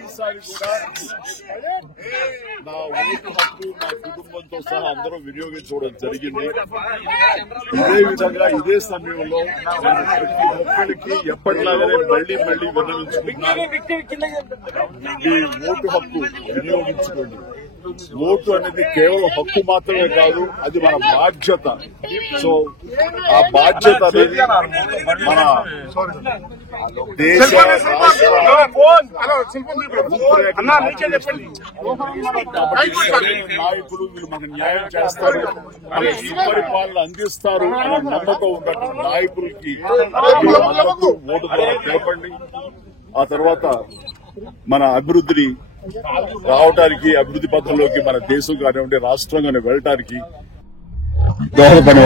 ఈసారి కూడా నా ఓటు హక్కు నా కుటుంబంతో సహా అందరూ వినియోగించుకోవడం జరిగింది. ఇదే విధంగా ఇదే సమయంలో నేను ప్రతి ఒక్కరికి ఎప్పటిలాగానే మళ్లీ విన్నవించుకుంటున్నాను. ఈ ఓటు హక్కు వినియోగించుకోండి. ఓటు అనేది కేవలం హక్కు మాత్రమే కాదు, అది మన బాధ్యత. సో ఆ బాధ్యత అనేది మన దేశ నాయకులు వీళ్ళు మనకు న్యాయం చేస్తారు, మనకి సుపరిపాలన అందిస్తారు అనే నమ్మకం ఉన్నటువంటి నాయకులకి ఓటు ద్వారా తెలపండి. ఆ తర్వాత మన అభివృద్ధిని రావడానికి, అభివృద్ధి పథంలోకి మన దేశం కానివ్వండి రాష్ట్రం కానీ వెళ్ళటానికి దోహదపడే